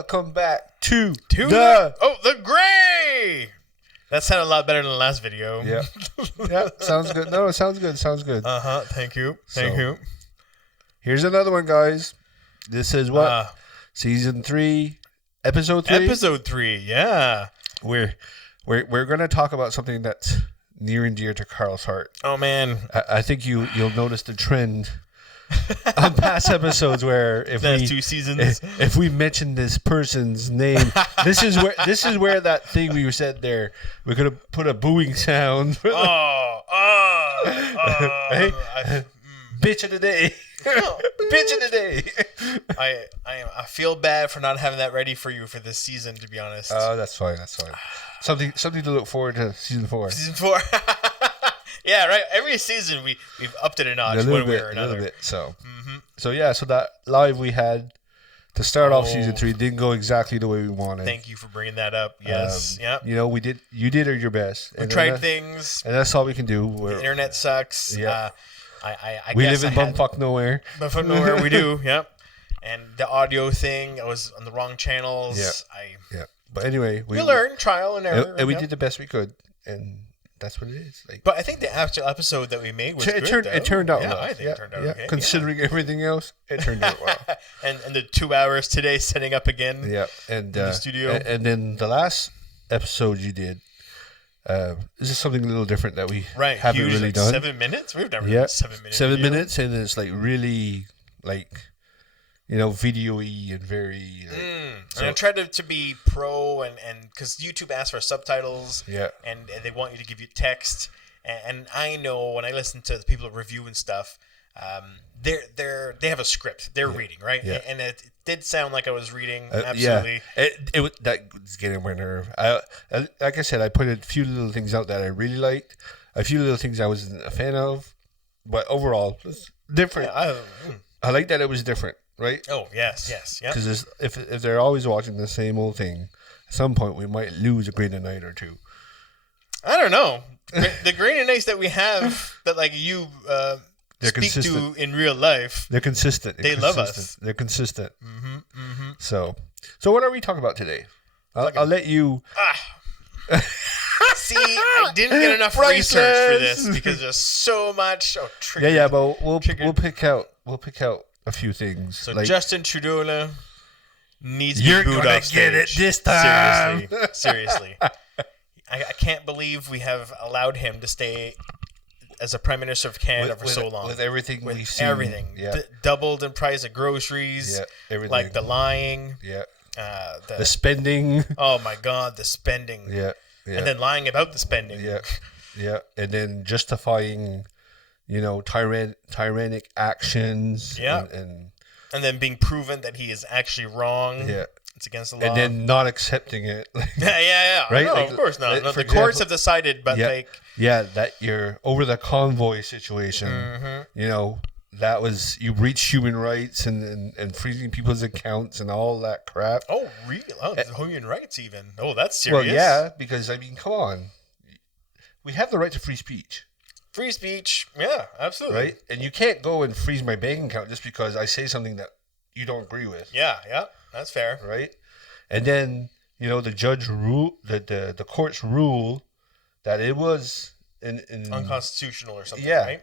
welcome back to the Gray. That sounded a lot better than the last video. Yeah. Yeah, sounds good. No, it sounds good. Thank you. Thank you. Here's another one, guys. This is what? Season 3, episode 3? Episode 3, yeah. We're going to talk about something that's near and dear to Carl's heart. Oh, man. I think you'll notice the trend on past episodes where if we mention this person's name, this is where that thing we said there, we could have put a booing sound. Hey, bitch of the day. Bitch of the day. I feel bad for not having that ready for you for this season, to be honest. Oh, that's fine. Something to look forward to season 4. Season 4. Yeah, right. Every season we've upped it a notch one way or another. A little bit. So that live we had to start off season 3 didn't go exactly the way we wanted. Thank you for bringing that up. Yes. Yep. You did your best. We tried things. And that's all we can do. The internet sucks. Yeah. We live in bumfuck nowhere. Bumfuck nowhere, we do. Yep. And the audio thing, I was on the wrong channels. Yeah. But anyway, we learned trial and error. And we did the best we could. And that's what it is. But I think the actual episode that we made was good. It turned out well. I think it turned out okay. Considering everything else, it turned out well. and the 2 hours today setting up again. Yeah. And in the studio. And then the last episode you did, this is something a little different that we haven't really done. 7 minutes? We've never done 7 minutes. 7 minutes, and it's like really video-y and very. And I tried to be pro and because YouTube asks for subtitles. Yeah. And they want you to give you text. And I know when I listen to the people reviewing stuff, they have a script. They're reading, right? Yeah. And it did sound like I was reading. Absolutely. Yeah. That's getting on my nerve. Like I said, I put a few little things out that I really liked. A few little things I wasn't a fan of, but overall, it's different. Yeah, I like that it was different. Right? Oh, yes. Yeah. Because if they're always watching the same old thing, at some point we might lose a grain of night or two. I don't know. The grain of nights that we have that you speak consistent. To in real life. They're consistent. They love us. They're consistent. Mm-hmm. So what are we talking about today? I'll let you... See, I didn't get enough research for this because there's so much... Yeah, but we'll pick out a few things. So Justin Trudeau needs to be booed off stage. You're gonna get it this time. Seriously. I can't believe we have allowed him to stay as a Prime Minister of Canada for so long. With everything we've seen. Everything. Yeah. Doubled in price of groceries. Yeah, everything. Like the lying. Yeah. The spending. Oh my God, the spending. Yeah. And then lying about the spending. Yeah. And then justifying... tyrannic actions. Yeah. And then being proven that he is actually wrong. Yeah. It's against the law. And then not accepting it. Yeah. Right? No, of course not. No, the courts have decided, but that you're over the convoy situation. Mm-hmm. That was, you breached human rights and freezing people's accounts and all that crap. Oh, really? Oh, human rights even. Oh, that's serious. Well, yeah, because, come on. We have the right to free speech. Free speech, yeah, absolutely. Right? And you can't go and freeze my bank account just because I say something that you don't agree with. Yeah, that's fair. Right? And then, the judge rule, the courts rule that it was unconstitutional or something, yeah. Right?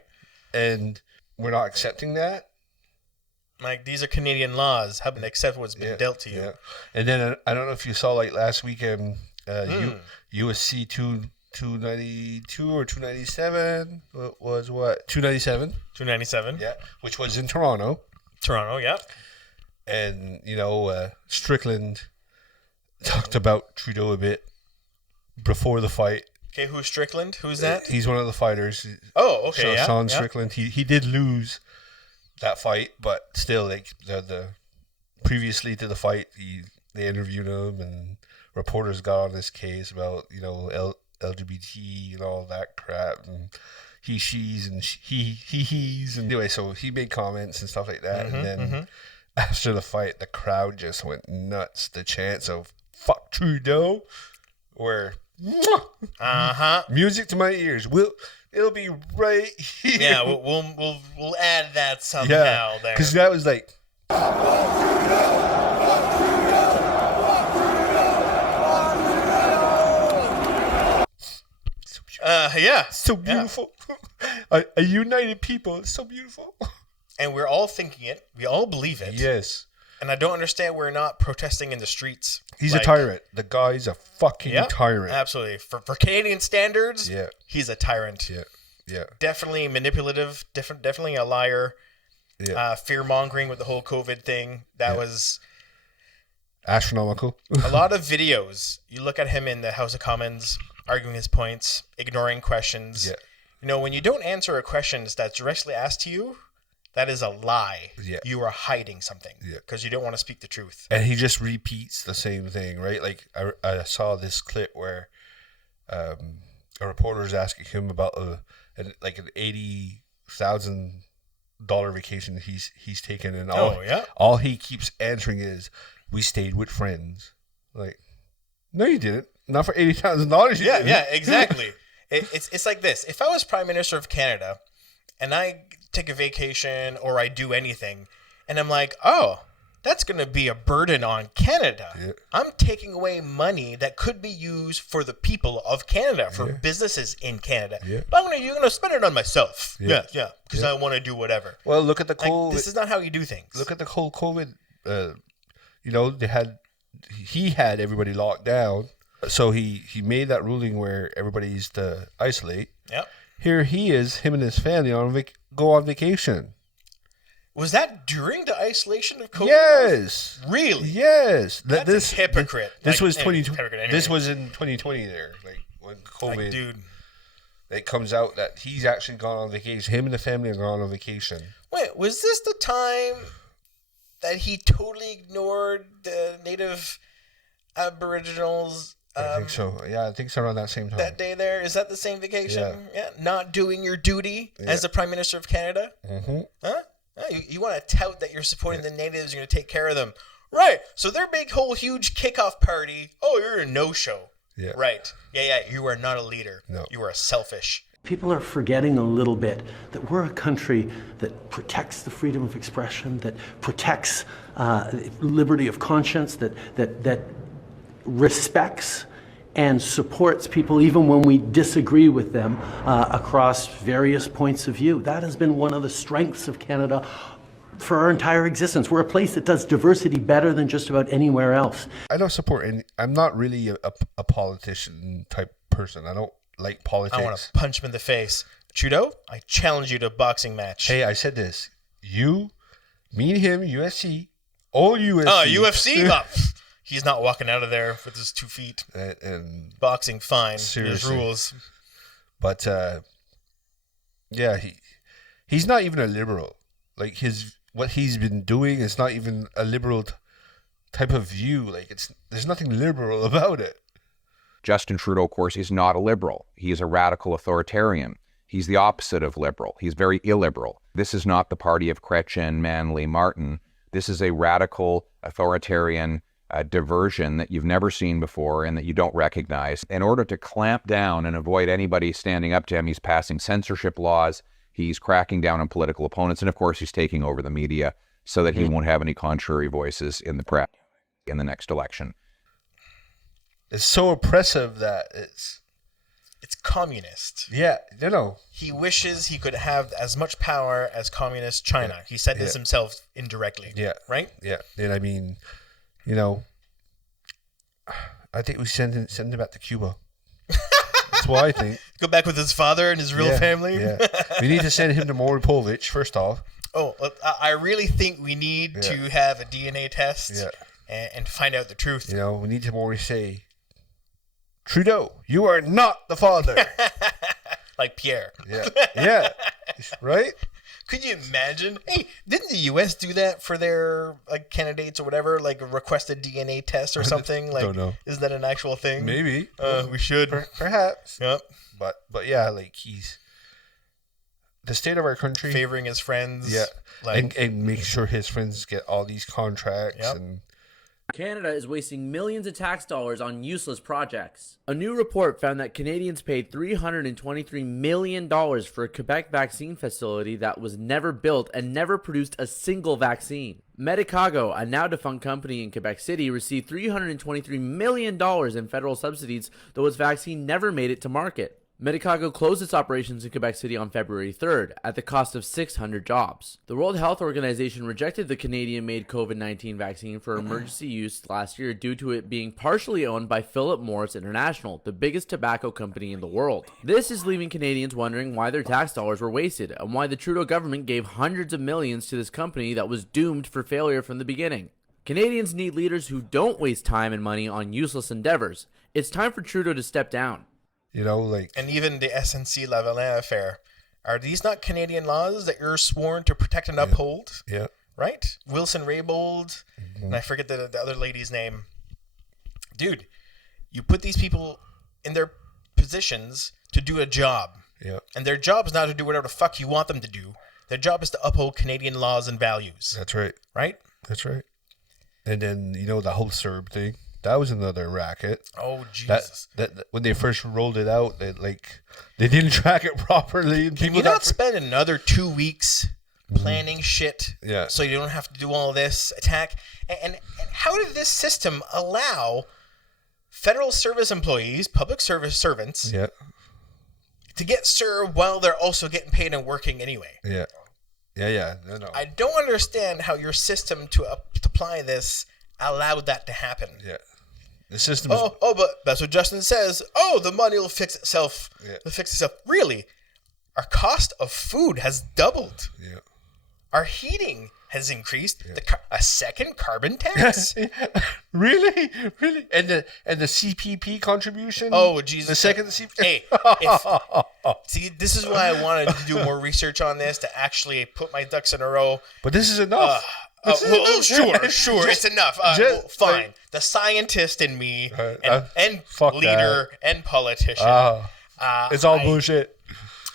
And we're not accepting that. These are Canadian laws. How can they accept what's been dealt to you? Yeah. And then I don't know if you saw last weekend, USC 292 or 297 was what? 297. 297. Yeah, which was in Toronto. Toronto, yeah. And, Strickland talked about Trudeau a bit before the fight. Okay, who's Strickland? Who's that? He's one of the fighters. Oh, okay, Sean Strickland. He did lose that fight, but still, the previously to the fight, they interviewed him, and reporters got on this case about, LGBT and all that crap, and he, she's, and he's, and anyway, so he made comments and stuff like that, and then after the fight, the crowd just went nuts. The chants of "fuck Trudeau" were music to my ears. It'll be right here. Yeah, we'll add that somehow there, because that was like. Yeah. So beautiful. A united people. It's so beautiful. And we're all thinking it. We all believe it. Yes. And I don't understand we're not protesting in the streets. He's a tyrant. The guy's a fucking tyrant. Absolutely. For Canadian standards, he's a tyrant. Yeah. Yeah. Definitely manipulative. Definitely a liar. Yeah. Fear-mongering with the whole COVID thing. That was... astronomical. A lot of videos. You look at him in the House of Commons, arguing his points, ignoring questions. Yeah. You know, when you don't answer a question that's directly asked to you, that is a lie. Yeah. You are hiding something. Yeah. Because you don't want to speak the truth. And he just repeats the same thing, right? Like, I saw this clip where a reporter is asking him about an $80,000 vacation he's taken, and all he keeps answering is, "We stayed with friends." Like, no, you didn't. Not for $80,000. Yeah, exactly. It's like this. If I was Prime Minister of Canada, and I take a vacation or I do anything, and I'm like, oh, that's going to be a burden on Canada. Yeah. I'm taking away money that could be used for the people of Canada, for businesses in Canada. Yeah. But I'm going to spend it on myself. Yeah, because I want to do whatever. Well, look at the COVID. This is not how you do things. Look at the whole COVID. He had everybody locked down, so he made that ruling where everybody's to isolate. Yep. Here he is, him and his family go on vacation. Was that during the isolation of COVID? Yes. Really? Yes. That's a hypocrite. This was 2020. Anyway. This was in 2020 there, like when COVID. Dude. It comes out that he's actually gone on vacation. Him and the family have gone on vacation. Wait, was this the time that he totally ignored the native Aboriginals? I think so. Yeah, I think so around that same time. That day there? Is that the same vacation? Yeah. Not doing your duty as the Prime Minister of Canada? Mm-hmm. Huh? You want to tout that you're supporting the natives, you're going to take care of them. Right. So their big whole huge kickoff party, oh, you're a no-show. Yeah. Right. Yeah. You are not a leader. No. You are selfish. People are forgetting a little bit that we're a country that protects the freedom of expression, that protects liberty of conscience, that respects and supports people even when we disagree with them across various points of view. That has been one of the strengths of Canada for our entire existence. We're a place that does diversity better than just about anywhere else. I don't support any. I'm not really a politician type person. I don't like politics. I want to punch him in the face. Trudeau, I challenge you to a boxing match. Hey, I said this. You, me and him, UFC, all UFC. Oh, UFC? He's not walking out of there with his 2 feet. And boxing, fine. Seriously. There's rules. But, he's not even a liberal. Like, what he's been doing is not even a liberal type of view. Like, there's nothing liberal about it. Justin Trudeau, of course, is not a liberal. He is a radical authoritarian. He's the opposite of liberal. He's very illiberal. This is not the party of Chrétien, Manley, Martin. This is a radical authoritarian diversion that you've never seen before and that you don't recognize. In order to clamp down and avoid anybody standing up to him, he's passing censorship laws. He's cracking down on political opponents. And of course, he's taking over the media so that he won't have any contrary voices in the press in the next election. It's so oppressive that it's communist. Yeah, He wishes he could have as much power as communist China. Yeah. He said this himself indirectly. Yeah. Right? Yeah. And I mean, I think we send him back to Cuba. That's what I think. Go back with his father and his real family? Yeah. We need to send him to Maury first off. Oh, I really think we need to have a DNA test and find out the truth. We need to Maury say, Trudeau, you are not the father. Like Pierre. Yeah. Yeah. Right? Could you imagine? Hey, didn't the U.S. do that for their candidates or whatever? Like request a DNA test or something? Don't know. Isn't that an actual thing? Maybe. We should. Perhaps. Yep. But yeah, he's the state of our country. Favoring his friends. Yeah. And make sure his friends get all these contracts. Yep. And Canada is wasting millions of tax dollars on useless projects. A new report found that Canadians paid $323 million for a Quebec vaccine facility that was never built and never produced a single vaccine. Medicago, a now defunct company in Quebec City, received $323 million in federal subsidies, though its vaccine never made it to market. Medicago closed its operations in Quebec City on February 3rd at the cost of 600 jobs. The World Health Organization rejected the Canadian-made COVID-19 vaccine for emergency use last year due to it being partially owned by Philip Morris International, the biggest tobacco company in the world. This is leaving Canadians wondering why their tax dollars were wasted and why the Trudeau government gave hundreds of millions to this company that was doomed for failure from the beginning. Canadians need leaders who don't waste time and money on useless endeavors. It's time for Trudeau to step down. You know, like... And even the SNC Lavalin affair. Are these not Canadian laws that you're sworn to protect and uphold? Yeah. Right? Wilson Raybould, and I forget the other lady's name. Dude, you put these people in their positions to do a job. Yeah. And their job is not to do whatever the fuck you want them to do. Their job is to uphold Canadian laws and values. That's right. Right? That's right. And then, you know, the whole CERB thing. That was another racket. Oh, Jesus. That when they first rolled it out, they didn't track it properly. Can you not spend another 2 weeks planning shit Yeah. so you don't have to do all this attack? And how did this system allow federal service employees, public service servants, Yeah. to get served while they're also getting paid and working anyway? Yeah. Yeah. No. I don't understand how your system to apply this allowed that to happen. Yeah. The system is... Oh, but that's what Justin says. Oh, the money will fix itself. Yeah. It'll fix itself. Really? Our cost of food has doubled. Yeah. Our heating has increased. Yeah. A second carbon tax? Really? And the CPP contribution? Oh, Jesus. The second CPP? Hey, see, this is why I wanted to do more research on this, to actually put my ducks in a row. But this is enough. Sure, it's enough. Fine. The scientist in me and leader and politician. It's all bullshit.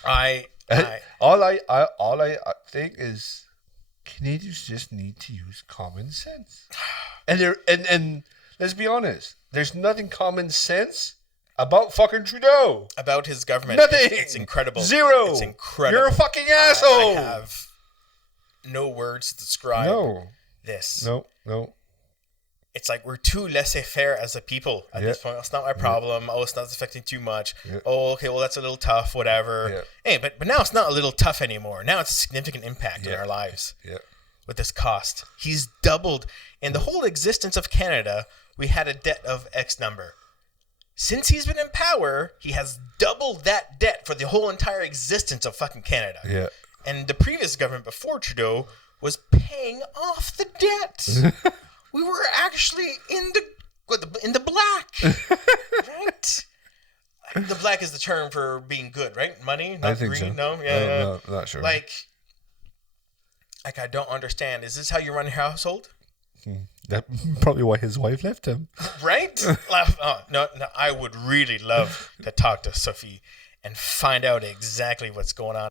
All I think is Canadians just need to use common sense. And let's be honest, there's nothing common sense about fucking Trudeau. About his government. Nothing. It's incredible. Zero. It's incredible. You're a fucking asshole. I have no words to describe this. No. It's like we're too laissez-faire as a people at this point. It's not my problem. Oh, it's not affecting too much. Oh, okay, well, that's a little tough, whatever. Hey, but now it's not a little tough anymore. Now it's a significant impact in our lives with this cost. He's doubled. In the whole existence of Canada, we had a debt of X number. Since he's been in power, he has doubled that debt for the whole entire existence of fucking Canada. Yeah. And the previous government before Trudeau was paying off the debt. We were actually in the black, right? The black is the term for being good, right? Money, not I think green. so. No, yeah. No, not sure. Like I don't understand. Is this how you run your household? That's probably why his wife left him. Right? No. I would really love to talk to Sophie and find out exactly what's going on.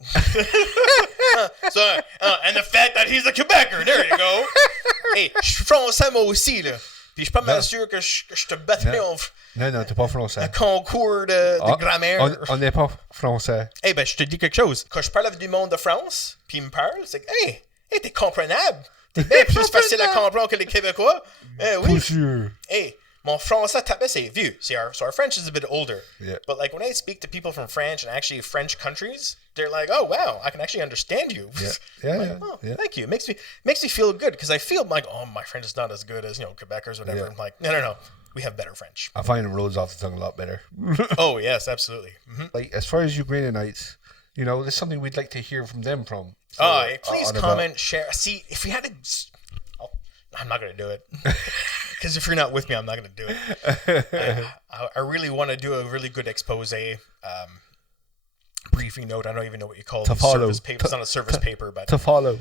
And the fact that he's a Quebecer, there you go. Hey, je suis français moi aussi, là. Puis je suis pas mal sûr que je te battrais Non, t'es pas français. un concours de grammaire. On n'est pas français. Hey, ben, je te dis quelque chose. Quand je parle avec du monde de France, puis il me parle, c'est que, hey, t'es comprenable. T'es bien plus facile à comprendre que les Québécois. Eh oui. Pour sûr. Hey, mon français tapé, c'est vieux. So our French is a bit older. Yeah. But like when I speak to people from France and actually French countries, they're like, "Oh wow, I can actually understand you." Yeah. Thank you. It makes me feel good because I feel like, oh, my French is not as good as Quebecers, whatever. Yeah. I'm like, no, we have better French. I find it rolls off the tongue a lot better. Oh yes, absolutely. Mm-hmm. Like as far as Ukrainianites, there's something we'd like to hear from them from. So, Please comment, share. See, if we had to, I'm not gonna do it. Because if you're not with me, I'm not going to do it. I really want to do a really good expose, briefing note. I don't even know what you call it. Service paper. It's not a service paper, but to follow.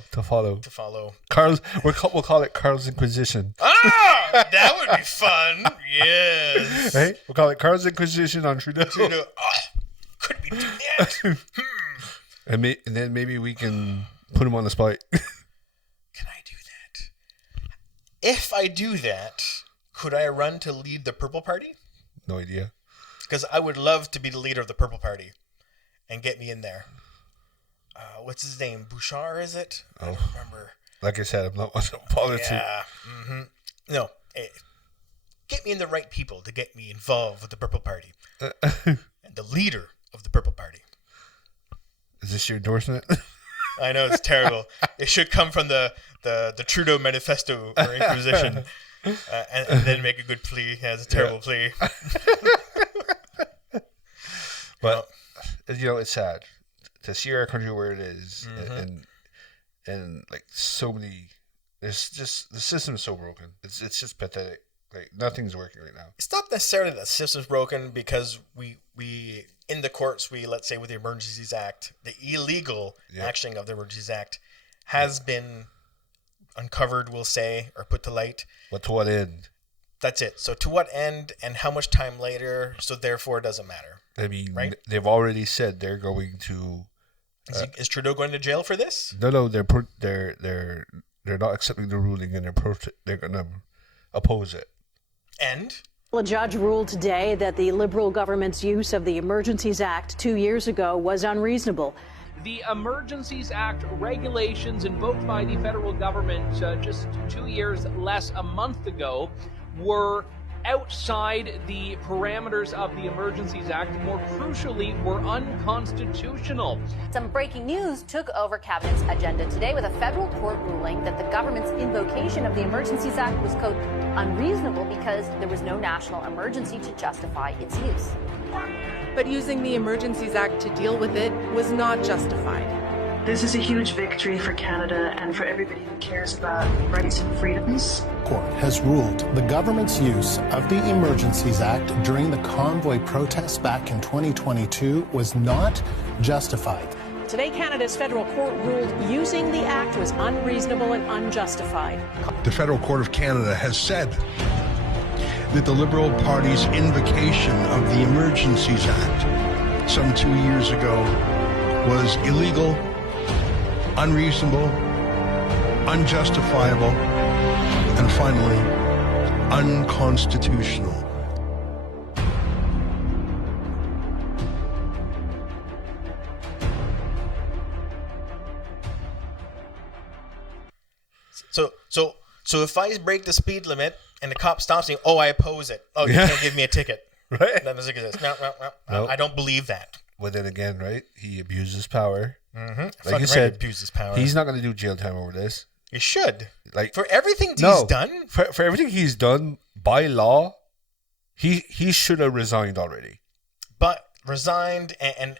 Carl's, we'll call it Carl's Inquisition. That would be fun. Yes. Right? We'll call it Carl's Inquisition on Trudeau. Could we do that? And then maybe we can put him on the spot. Can I do that? If I do that, could I run to lead the Purple Party? No idea. Because I would love to be the leader of the Purple Party and get me in there. What's his name? Bouchard, is it? I don't remember. Like I said, I'm not much of politics. Yeah. Mm-hmm. No. Get me in the right people to get me involved with the Purple Party. And the leader of the Purple Party. Is this your endorsement? I know, it's terrible. It should come from the Trudeau Manifesto or Inquisition, and then make a good plea. Yeah, it's a terrible plea. But it's sad to see our country where it is, and like so many. There's just the system's so broken. It's just pathetic. Like nothing's working right now. It's not necessarily that the system's broken because we in the courts, let's say with the Emergencies Act, the illegal actioning of the Emergencies Act has been uncovered, we'll say, or put to light. But to what end? That's it. So to what end and how much time later, so therefore it doesn't matter. I mean, right? They've already said they're going to... Is Trudeau going to jail for this? No, they're not accepting the ruling, and they're going to oppose it. And? A judge ruled today that the Liberal government's use of the Emergencies Act 2 years ago was unreasonable. The Emergencies Act regulations invoked by the federal government just 2 years less a month ago were outside the parameters of the Emergencies Act. More crucially, were unconstitutional. Some breaking news took over Cabinet's agenda today with a federal court ruling that the government's invocation of the Emergencies Act was, quote, unreasonable because there was no national emergency to justify its use. But using the Emergencies Act to deal with it was not justified. This is a huge victory for Canada and for everybody who cares about rights and freedoms. Court has ruled the government's use of the Emergencies Act during the convoy protests back in 2022 was not justified. Today, Canada's federal court ruled using the act was unreasonable and unjustified. The Federal Court of Canada has said that the Liberal Party's invocation of the Emergencies Act some 2 years ago was illegal, unreasonable, unjustifiable, and finally, unconstitutional. So if I break the speed limit and the cop stops me, I oppose it. Oh, you can't give me a ticket. Right? That doesn't exist. No. I don't believe that. But then again, right? He abuses power. Mm-hmm. Like you said, abuses power. He's not going to do jail time over this. He should. Like for everything he's done. For everything he's done by law, he should have resigned already. But resigned and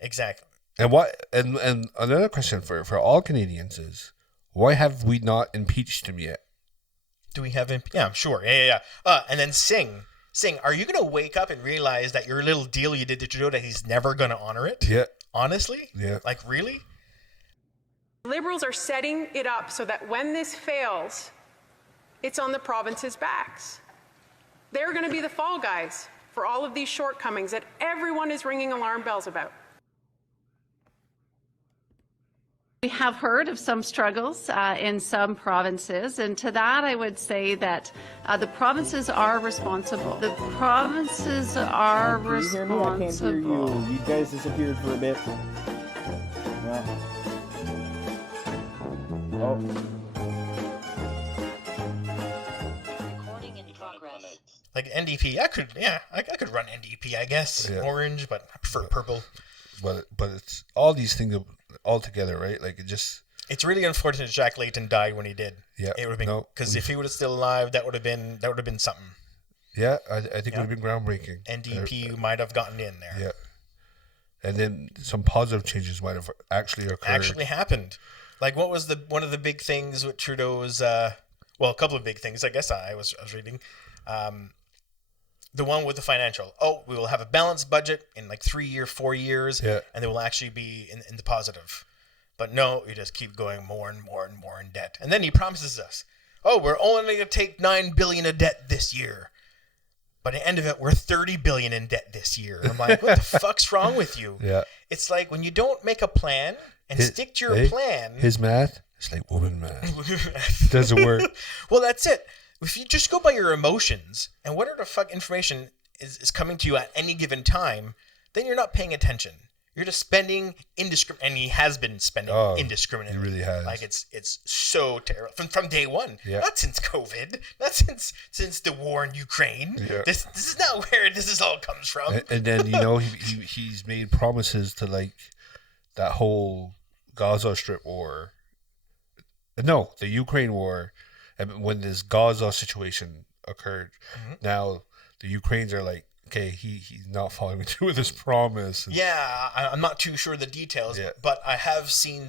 exactly. And another question for all Canadians is, why have we not impeached him yet? Do we have him? Yeah, I'm sure. Yeah. And then Singh, are you going to wake up and realize that your little deal you did to Trudeau, that he's never going to honor it? Yeah. Honestly? Yeah. Like, really? Liberals are setting it up so that when this fails, it's on the province's backs. They're going to be the fall guys for all of these shortcomings that everyone is ringing alarm bells about. We have heard of some struggles in some provinces, and to that I would say that the provinces are responsible. The provinces are responsible. I can't hear you. You guys disappeared for a bit. Yeah. Oh. Recording in progress. Like NDP, I could run NDP, I guess. Yeah. Orange, but I prefer purple. But it's all these things all together, right? Like it's really unfortunate Jack Layton died when he did. Yeah, it would have been because if he would have still alive, that would have been something. Yeah, I think it would have been groundbreaking. NDP might have gotten in there. Yeah, and then some positive changes might have actually occurred. Actually happened. Like what was one of the big things with Trudeau's? A couple of big things. I guess I was reading. The one with the financial. We will have a balanced budget in like 4 years, and they will actually be in the positive. But no, you just keep going more and more and more in debt. And then he promises us, we're only going to take $9 billion of debt this year. But at the end of it, we're $30 billion in debt this year. I'm like, what the fuck's wrong with you? Yeah. It's like when you don't make a plan and stick to your plan. His math, it's like woman math. It doesn't work. Well, that's it. If you just go by your emotions and whatever the fuck information is coming to you at any given time, then you're not paying attention. You're just spending indiscriminate, and he has been spending indiscriminately. He really has. Like it's so terrible from day one. Yeah. Not since COVID. Not since the war in Ukraine. Yeah. This is not where this is all comes from. And then he's made promises to like that whole Gaza Strip war. No, the Ukraine war. And when this Gaza situation occurred, now the Ukrainians are like, okay, he's not following through with his promise. Yeah, I'm not too sure the details, but I have seen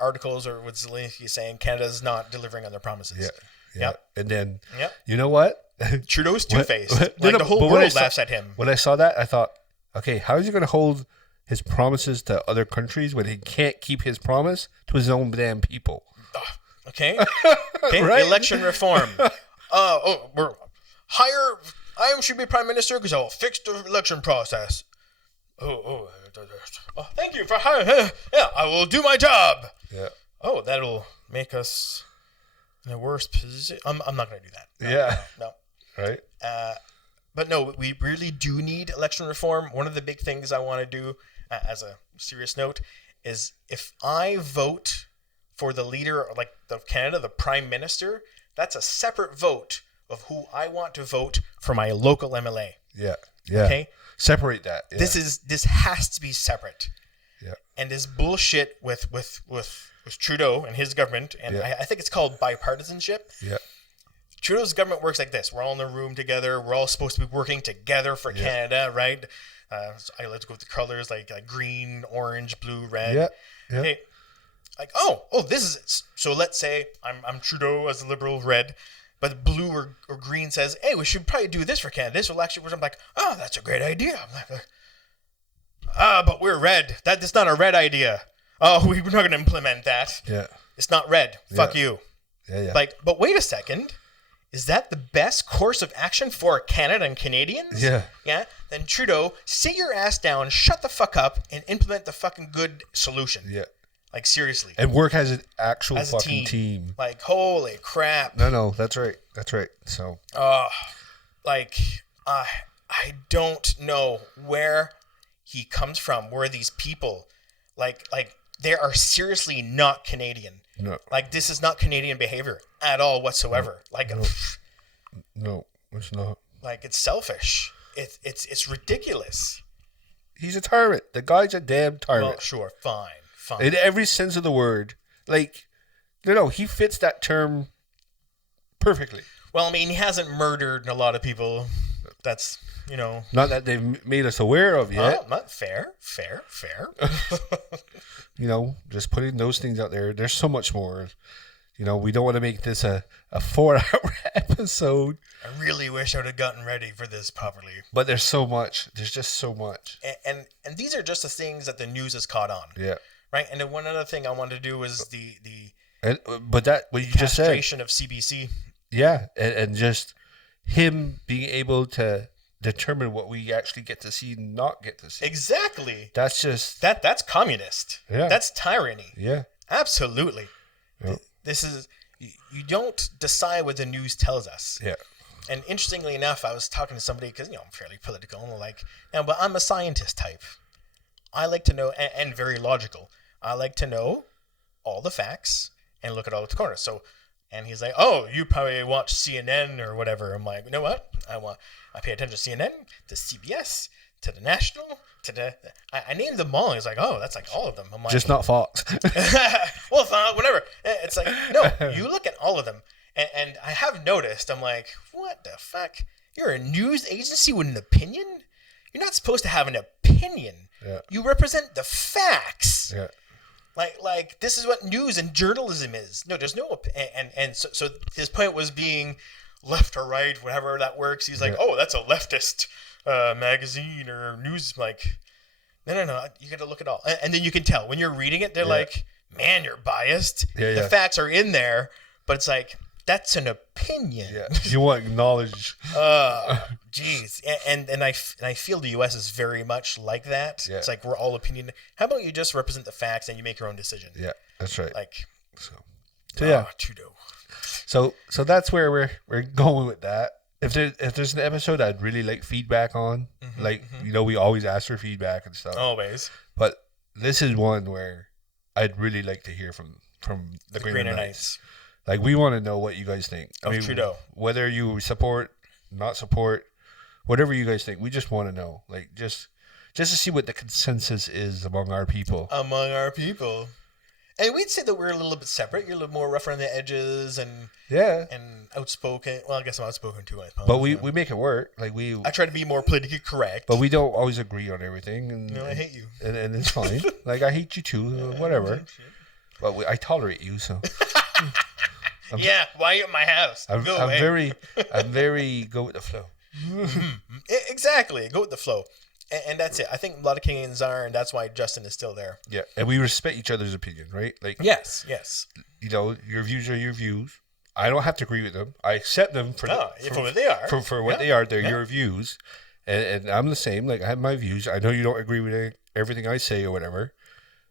articles or what Zelensky saying Canada's not delivering on their promises. Yeah. And then, you know what? Trudeau's two-faced. The whole world laughs at him. When I saw that, I thought, okay, how is he going to hold his promises to other countries when he can't keep his promise to his own damn people? Okay. Right? Election reform. We're hire. I should be prime minister because I'll fix the election process. Thank you for hiring. Yeah, I will do my job. Yeah. Oh, that'll make us in a worse position. I'm not going to do that. No. Right. But no, we really do need election reform. One of the big things I want to do, as a serious note, is if I vote for the leader of Canada, the prime minister, that's a separate vote of who I want to vote for my local MLA. Yeah. Okay. Separate that. Yeah. This has to be separate. Yeah. And this bullshit with Trudeau and his government, and I think it's called bipartisanship. Yeah. Trudeau's government works like this: we're all in a room together. We're all supposed to be working together for Canada, right? I like to go with the colors like green, orange, blue, red. Yeah. Hey, like this is it. So let's say I'm Trudeau as a Liberal, red. But blue or green says, hey, we should probably do this for Canada. This will actually work. I'm like, oh, that's a great idea. I'm like, but we're red. That's not a red idea. Oh, we're not going to implement that. Yeah. It's not red. Fuck you. Yeah. Like, but wait a second. Is that the best course of action for Canada and Canadians? Yeah. Yeah? Then Trudeau, sit your ass down, shut the fuck up, and implement the fucking good solution. Yeah. Like, seriously. And work as an actual fucking team. Like, holy crap. No, that's right. So. I don't know where he comes from, where these people, like they are seriously not Canadian. No. Like, this is not Canadian behavior at all whatsoever. No, it's not. Like, it's selfish. It's ridiculous. He's a tyrant. The guy's a damn tyrant. Well, sure, fine. In every sense of the word. Like, he fits that term perfectly. Well, I mean, he hasn't murdered a lot of people. That's, Not that they've made us aware of yet. Not fair. Just putting those things out there. There's so much more. We don't want to make this a 4-hour episode. I really wish I would have gotten ready for this properly. But there's so much. There's just so much. And these are just the things that the news has caught on. Yeah. Right? And then one other thing I wanted to do was what you just said. Castration of CBC. Yeah. And just him being able to determine what we actually get to see and not get to see. Exactly. That's just... That's communist. Yeah. That's tyranny. Yeah. Absolutely. Yep. This is... You don't decide what the news tells us. Yeah. And interestingly enough, I was talking to somebody, because, I'm fairly political, and but I'm a scientist type. I like to know, and very logical, I like to know all the facts and look at all the corners. So, and he's like, oh, you probably watch CNN or whatever. I'm like, you know what? I pay attention to CNN, to CBS, to the National, to the... I named them all. He's like, oh, that's like all of them. I'm like... Just not Fox. Well, whatever. It's like, no, you look at all of them. And I have noticed, I'm like, what the fuck? You're a news agency with an opinion? You're not supposed to have an opinion. Yeah. You represent the facts. Yeah. Like this is what news and journalism is. No, there's no so his point was being left or right, whatever that works. He's like, oh, that's a leftist magazine or news. Like, no, you got to look at all, and then you can tell when you're reading it. They're like, man, you're biased. Yeah, the facts are in there, but it's like that's an opinion. Yeah, you want knowledge. Jeez, and I feel the U.S. is very much like that. Yeah. It's like we're all opinion. How about you just represent the facts and you make your own decision? Yeah, that's right. Like, so yeah, Trudeau. So that's where we're going with that. if there's an episode I'd really like feedback on, we always ask for feedback and stuff. Always. But this is one where I'd really like to hear from the Greener Knights. Like, we want to know what you guys think. Of Trudeau. Whether you support, not support, whatever you guys think. We just want to know. Like, just to see what the consensus is among our people. And we'd say that we're a little bit separate. You're a little more rough around the edges and outspoken. Well, I guess I'm outspoken too, I suppose. But we make it work. Like, I try to be more politically correct. But we don't always agree on everything. And, I hate you. And it's fine. Like, I hate you too, whatever. But I tolerate you, so. Why are you at my house? I'm very go with the flow. Exactly. Go with the flow. And that's it. I think a lot of Canadians are, and that's why Justin is still there. Yeah, and we respect each other's opinion, right? Like, yes. Your views are your views. I don't have to agree with them. I accept them for what they are. For what they are. They're your views, and I'm the same. Like, I have my views. I know you don't agree with everything I say or whatever,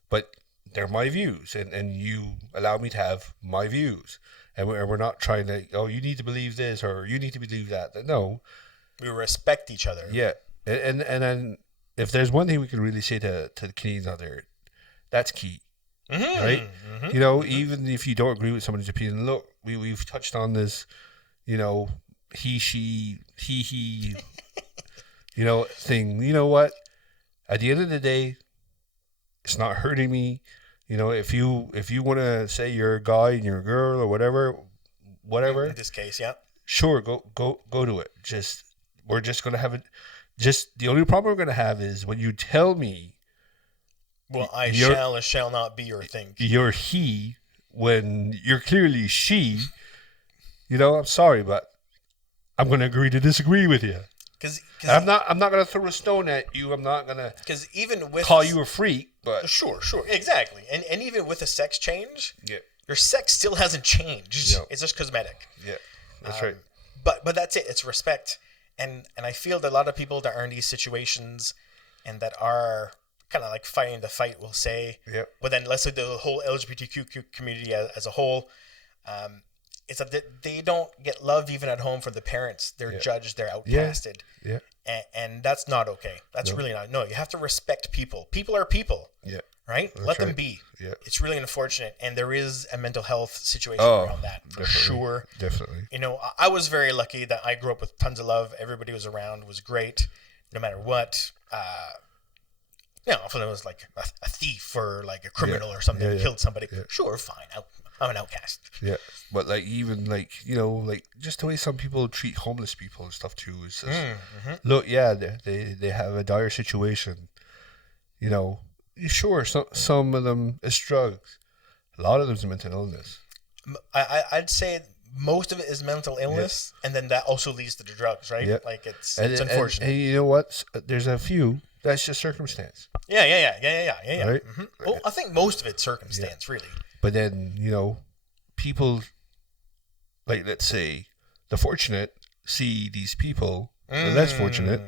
but they're my views, and you allow me to have my views, and we're not trying to. Oh, you need to believe this or you need to believe that. No, we respect each other. Yeah. And then if there's one thing we can really say to the Canadians out there, that's key, right? Even if you don't agree with somebody's opinion, look, we've touched on this, he, she, he, thing. You know what? At the end of the day, it's not hurting me. If you want to say you're a guy and you're a girl or whatever. In this case, yeah. Sure, go to it. We're just gonna have it. Just the only problem we're going to have is when you tell me, well, I shall or shall not be your thing. You're he when you're clearly she. I'm sorry, but I'm going to agree to disagree with you. Cause I'm not going to throw a stone at you. I'm not going to call you a freak. But sure, exactly. And even with a sex change, your sex still hasn't changed. No. It's just cosmetic. Yeah, that's right. But that's it. It's respect. And I feel that a lot of people that are in these situations and that are kind of like fighting the fight will say, but then let's say the whole LGBTQ community as a whole, it's that they don't get love even at home from the parents. They're judged, they're outcasted. Yeah. And that's not okay. That's really not. No, you have to respect people. People are people. Yeah. Right? Let them be. Yeah. It's really unfortunate. And there is a mental health situation around that for sure. Definitely. I was very lucky that I grew up with tons of love. Everybody was around, was great, no matter what. If it was like a thief or like a criminal or something killed somebody, sure, fine. I'm an outcast. Yeah. But just the way some people treat homeless people and stuff too is just, look, they have a dire situation, Sure, some of them is drugs. A lot of them is mental illness. I'd say most of it is mental illness, and then that also leads to the drugs, right? Yep. Like it's unfortunate. And you know what? There's a few that's just circumstance. Yeah. Right? Well, I think most of it's circumstance, really. But then people, like, let's say the fortunate see these people, the less fortunate,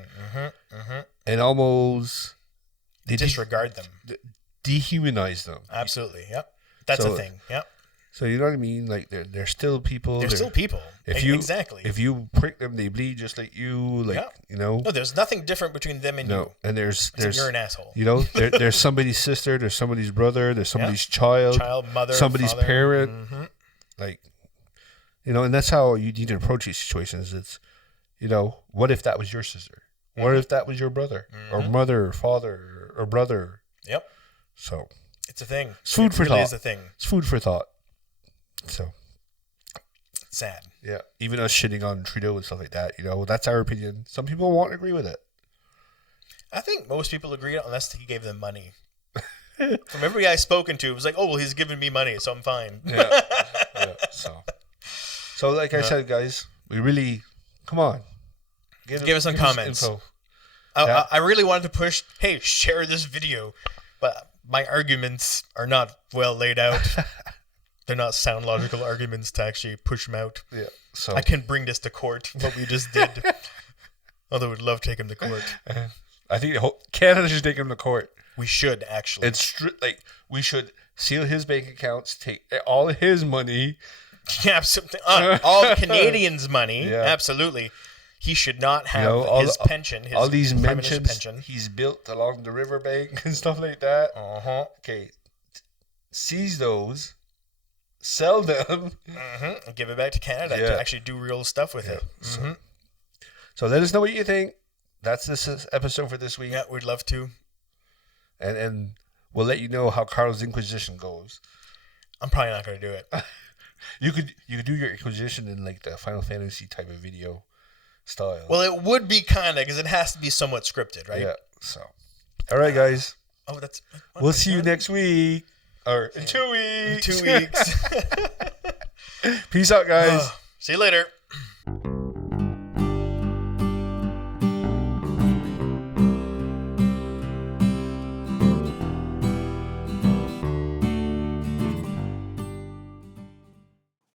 and almost. They disregard them. Dehumanize them. Absolutely, yep. That's a thing, yep. So you know what I mean? Like, they're still people. They're still people. Exactly. If you prick them, they bleed just like you. No, there's nothing different between them and you. No, and there's you're an asshole. There's somebody's sister, there's somebody's brother, there's somebody's child, mother, somebody's father. parent. And that's how you need to approach these situations. It's, what if that was your sister? What if that was your brother or mother or father or brother? Yep. So it's a thing. It's food for thought. It is a thing. It's food for thought. So it's sad. Yeah. Even us shitting on Trudeau and stuff like that, that's our opinion. Some people won't agree with it. I think most people agree unless he gave them money. From every guy I've spoken to, it was like, oh, well, he's giving me money, so I'm fine. Yeah. So like I said, guys, we really, come on. Give us some comments. I really wanted to push, hey, share this video, but my arguments are not well laid out. They're not sound logical arguments to actually push them out. Yeah. So I can bring this to court, what we just did. Although we'd love to take him to court. I think Canada should take him to court. We should, actually. It's we should seal his bank accounts, take all his money. Yeah, absolutely. All the Canadians' money. Yeah. Absolutely. he should not have his pension, his all these Prime Minister's mansions pension. he's built along the riverbank and stuff like that. Okay, seize those, sell them, and give it back to Canada to actually do real stuff with it. So let us know what you think. That's this episode for this week. Yeah, we'd love to. And we'll let you know how Carl's Inquisition goes. I'm probably not going to do it. You could do your Inquisition in like the Final Fantasy type of video style. Well, it would be kind of, because it has to be somewhat scripted, right? Yeah. So, all right, guys. That's. We'll see you next week. Or in 2 weeks. In 2 weeks. Peace out, guys. See you later.